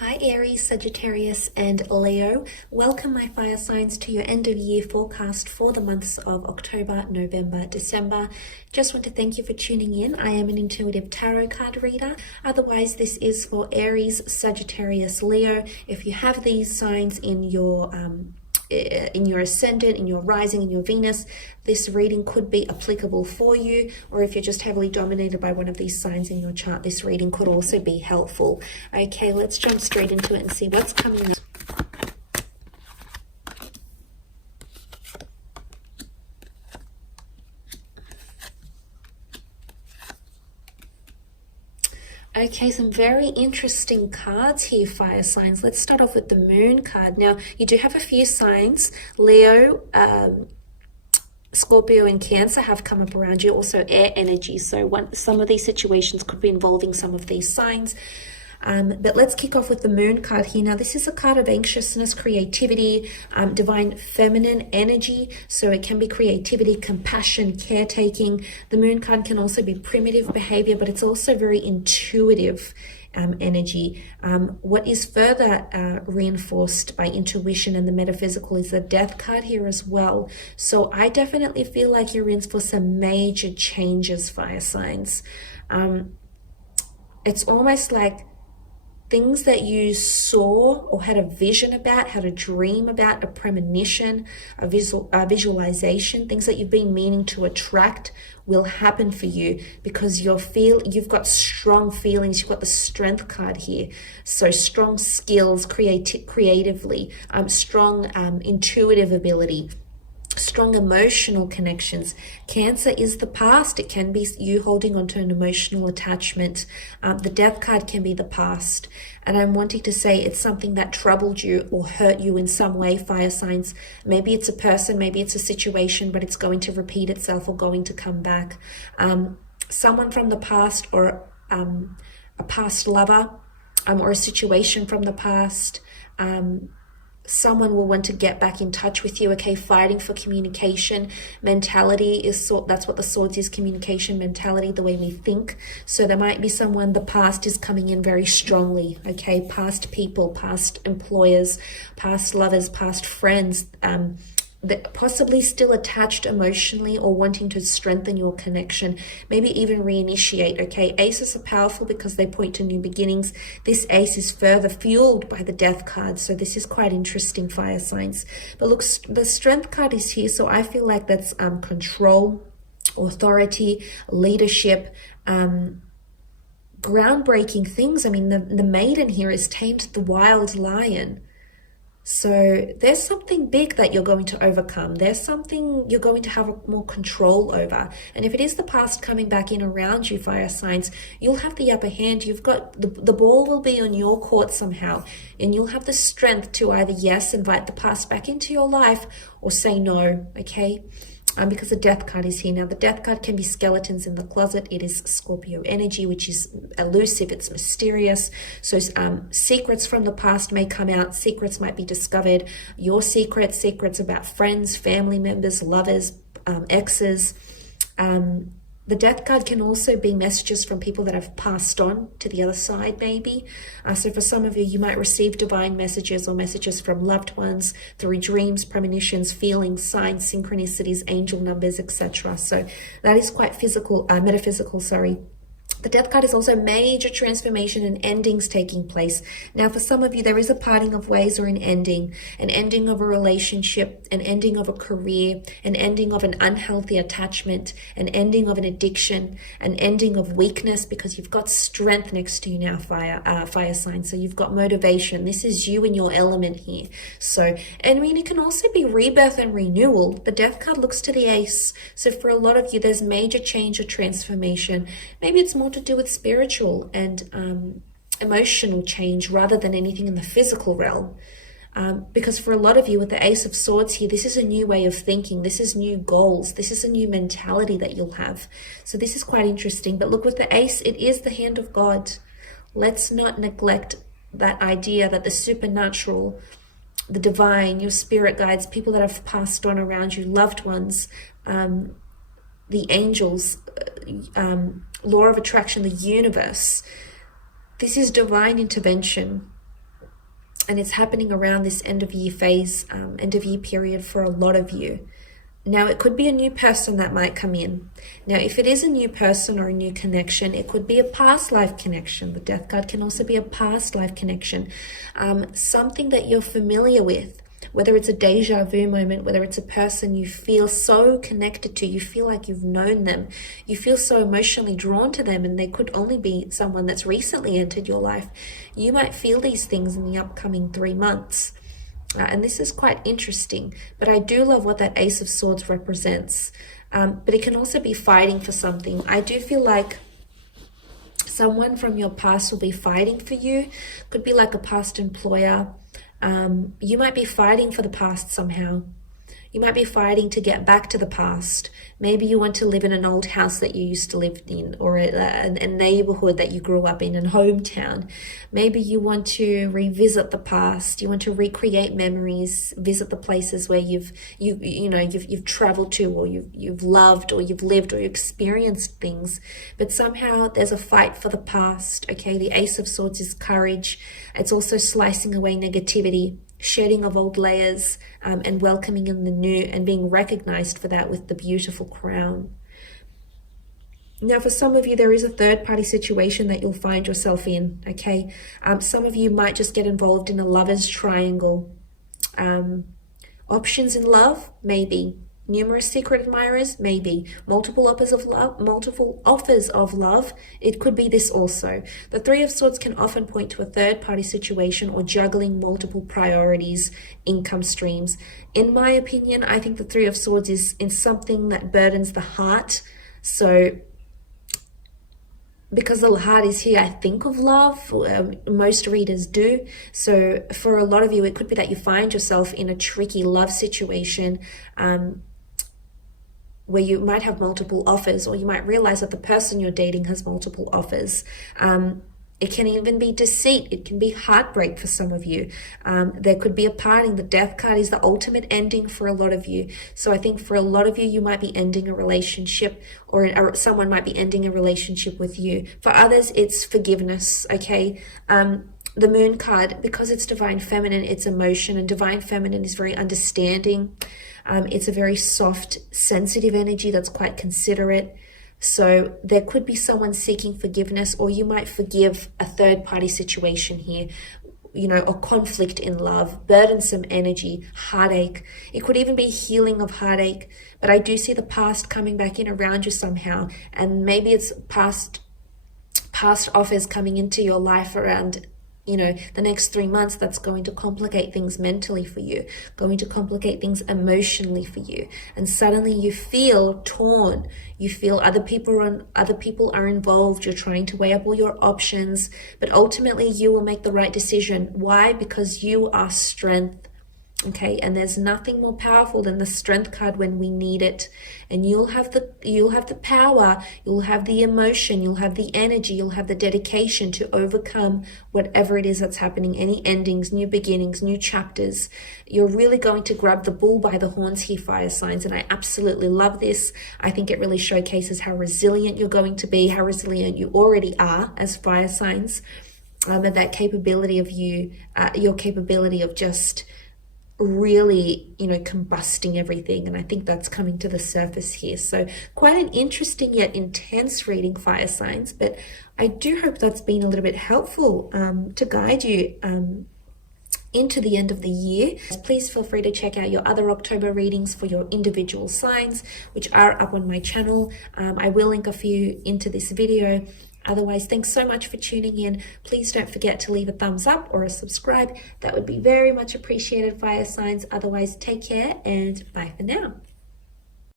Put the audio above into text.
Hi Aries, Sagittarius and Leo. Welcome my fire signs to your end of year forecast for the months of October, November, December. Just want to thank you for tuning in. I am an intuitive tarot card reader. Otherwise, this is for Aries, Sagittarius, Leo. If you have these signs in your ascendant, in your rising, in your Venus, this reading could be applicable for you. Or if you're just heavily dominated by one of these signs in your chart, this reading could also be helpful. Okay, let's jump straight into it and see what's coming up. Okay, some very interesting cards here, fire signs. Let's start off with the moon card. Now, you do have a few signs. Leo, Scorpio and Cancer have come up around you. Also air energy. So some of these situations could be involving some of these signs. But let's kick off with the moon card here. Now, this is a card of anxiousness, creativity, divine feminine energy. So it can be creativity, compassion, caretaking. The moon card can also be primitive behavior, but it's also very intuitive energy. What is further reinforced by intuition and the metaphysical is the death card here as well. So I definitely feel like you're in for some major changes, fire signs. It's almost like things that you saw or had a vision about, had a dream about, a premonition, a visualization, things that you've been meaning to attract will happen for you because you've got strong feelings. You've got the strength card here. So strong skills, creatively, strong intuitive ability, strong emotional connections. Cancer is the past. It can be you holding on to an emotional attachment. The death card can be the past. And I'm wanting to say it's something that troubled you or hurt you in some way, fire signs. Maybe it's a person, maybe it's a situation, but it's going to repeat itself or going to come back. Someone from the past or a past lover or a situation from the past. Someone will want to get back in touch with you. Okay, fighting for communication. Mentality is that's what the swords is, communication, mentality, the way we think. So there might be someone, the past is coming in very strongly. Okay, past people, past employers, past lovers, past friends, that possibly still attached emotionally or wanting to strengthen your connection, maybe even reinitiate. Okay, aces are powerful because they point to new beginnings. This ace is further fueled by the death card, so this is quite interesting, fire signs. But look, the strength card is here, so I feel like that's control, authority, leadership, groundbreaking things. I mean, the maiden here is tamed the wild lion. So there's something big that you're going to overcome. There's something you're going to have more control over. And if it is the past coming back in around you, fire signs, you'll have the upper hand. You've got the ball will be on your court somehow. And you'll have the strength to either, yes, invite the past back into your life or say no, okay? Because the death card is here. Now, the death card can be skeletons in the closet. It is Scorpio energy, which is elusive. It's mysterious. So secrets from the past may come out. Secrets might be discovered. Your secrets about friends, family members, lovers, exes. The death card can also be messages from people that have passed on to the other side, maybe. So for some of you, you might receive divine messages or messages from loved ones through dreams, premonitions, feelings, signs, synchronicities, angel numbers, etc. So that is quite metaphysical, sorry. The death card is also major transformation and endings taking place. Now, for some of you, there is a parting of ways or an ending of a relationship, an ending of a career, an ending of an unhealthy attachment, an ending of an addiction, an ending of weakness, because you've got strength next to you now, fire sign. So you've got motivation. This is you in your element here. So, and I mean, it can also be rebirth and renewal. The death card looks to the ace. So for a lot of you, there's major change or transformation. Maybe it's more to do with spiritual and emotional change rather than anything in the physical realm. Because for a lot of you with the Ace of Swords here, this is a new way of thinking. This is new goals. This is a new mentality that you'll have. So this is quite interesting. But look, with the Ace, it is the hand of God. Let's not neglect that idea that the supernatural, the divine, your spirit guides, people that have passed on around you, loved ones, the angels, law of attraction, the universe. This is divine intervention. And it's happening around this end of year phase, end of year period for a lot of you. Now, it could be a new person that might come in. Now, if it is a new person or a new connection, it could be a past life connection. The Death card can also be a past life connection. Something that you're familiar with, whether it's a deja vu moment, whether it's a person you feel so connected to, you feel like you've known them, you feel so emotionally drawn to them, and they could only be someone that's recently entered your life. You might feel these things in the upcoming 3 months. And this is quite interesting, but I do love what that Ace of Swords represents. But it can also be fighting for something. I do feel like someone from your past will be fighting for you. Could be like a past employer. You might be fighting for the past somehow. You might be fighting to get back to the past. Maybe you want to live in an old house that you used to live in, or a neighborhood that you grew up in, a hometown. Maybe you want to revisit the past. You want to recreate memories, visit the places where you've traveled to, or you've loved, or you've lived, or you experienced things. But somehow there's a fight for the past. Okay, the Ace of Swords is courage. It's also slicing away negativity, shedding of old layers, and welcoming in the new, and being recognized for that with the beautiful crown. Now, for some of you, there is a third-party situation that you'll find yourself in, okay? Some of you might just get involved in a lover's triangle. Options in love? Maybe. Numerous secret admirers? Maybe. Multiple offers of love? It could be this also. The Three of Swords can often point to a third-party situation or juggling multiple priorities, income streams. In my opinion, I think the Three of Swords is in something that burdens the heart. So, because the heart is here, I think of love. Most readers do. So for a lot of you, it could be that you find yourself in a tricky love situation, where you might have multiple offers, or you might realize that the person you're dating has multiple offers. It can even be deceit. It can be heartbreak for some of you. There could be a parting. The Death card is the ultimate ending for a lot of you. So I think for a lot of you, you might be ending a relationship, or someone might be ending a relationship with you. For others, it's forgiveness, okay? The Moon card, because it's Divine Feminine, it's emotion, and Divine Feminine is very understanding. It's a very soft, sensitive energy that's quite considerate. So there could be someone seeking forgiveness, or you might forgive a third-party situation here, or conflict in love, burdensome energy, heartache. It could even be healing of heartache, but I do see the past coming back in around you somehow, and maybe it's past offers coming into your life around the next 3 months. That's going to complicate things mentally for you, going to complicate things emotionally for you. And suddenly you feel torn. You feel other people are involved. You're trying to weigh up all your options, but ultimately you will make the right decision. Why? Because you are strength. Okay, and there's nothing more powerful than the Strength card when we need it. And you'll have the power, you'll have the emotion, you'll have the energy, you'll have the dedication to overcome whatever it is that's happening, any endings, new beginnings, new chapters. You're really going to grab the bull by the horns here, fire signs, and I absolutely love this. I think it really showcases how resilient you're going to be, how resilient you already are as fire signs, and that capability of your capability of just really combusting everything. And I think that's coming to the surface here. So quite an interesting yet intense reading, fire signs, but I do hope that's been a little bit helpful to guide you into the end of the year. Please feel free to check out your other October readings for your individual signs, which are up on my channel. I will link a few into this video. Otherwise, thanks so much for tuning in. Please don't forget to leave a thumbs up or a subscribe. That would be very much appreciated, fire signs. Otherwise, take care and bye for now.